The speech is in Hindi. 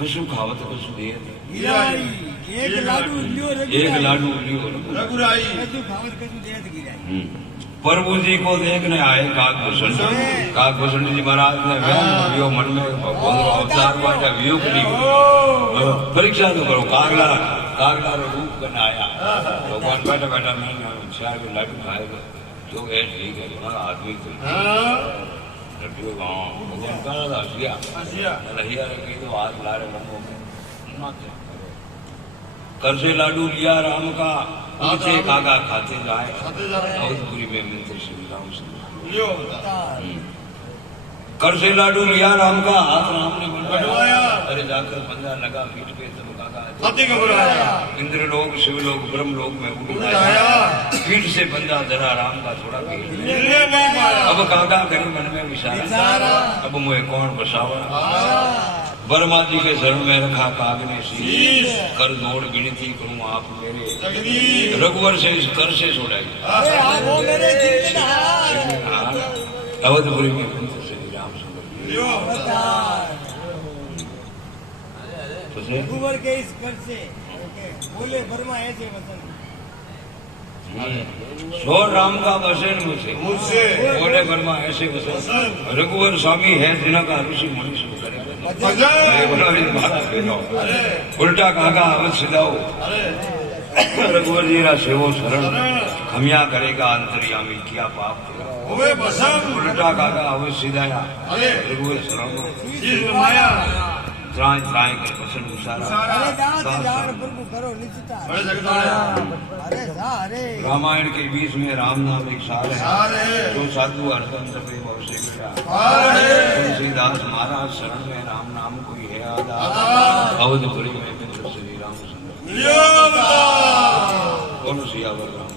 કશું ખાવત કશું દે એક લાડુ લ્યો એક લાડુ લ્યો રઘુરાઈ કશું ખાવત કશું દે ગીરાઈ प्रभु जी को देखने आए काकभूषण जी महाराज ने व्यो मन में भगवान अवतार हुआ व्यो करी परीक्षा तो करो कागला कागला रूप करने आया भगवान बैठा बैठा मैंने चार लाडू खाएगा तो ऐड ठीक है हमारा आदमी तो भगवान कहा था हसिया कही तो हाथ ला रहे कर से लाडू लिया राम का ऊंचे कागा खाते जाए अवधपुरी में मंत्र श्री राम कर से लाडू लिया राम का हाथ राम ने बढ़वाया अरे जाकर बंदा लगा पीठ पे तब कागा इंद्र लोग शिवलोक ब्रह्म लोक में उठाया पीठ से बंदा जरा राम का थोड़ा पीठ अब कागा करे मन में विचारा अब मुझे कौन बसावा वर्मा जी के शरण में रखा काग ने शीश कर दौड़ गिनती करूं आप मेरे रघुवर से इस कर से छोड़ाई अवधपुरी में श्री राम रघुवर के इस कर से बोले वर्मा ऐसे वचन सो राम का वचन मुझसे बोले वर्मा ऐसे वचन रघुवर स्वामी है जिनका ऋषि मनुष्य करे उल्टा काका अवध सिधाओ रघुवर जी रा सेवो शरण खमिया करेगा अंतर्यामी क्या पाप उल्टा काका अवध सिधाया रघुवर शरण त्राय त्राय के वचन रामायण के बीच में राम नाम एक सार है जो साधु हरदम पे से मिटा तुलसीदास महाराज शरण में राम नाम कोई है आधार अवधपुरी में श्री राम बोलो सियावर राम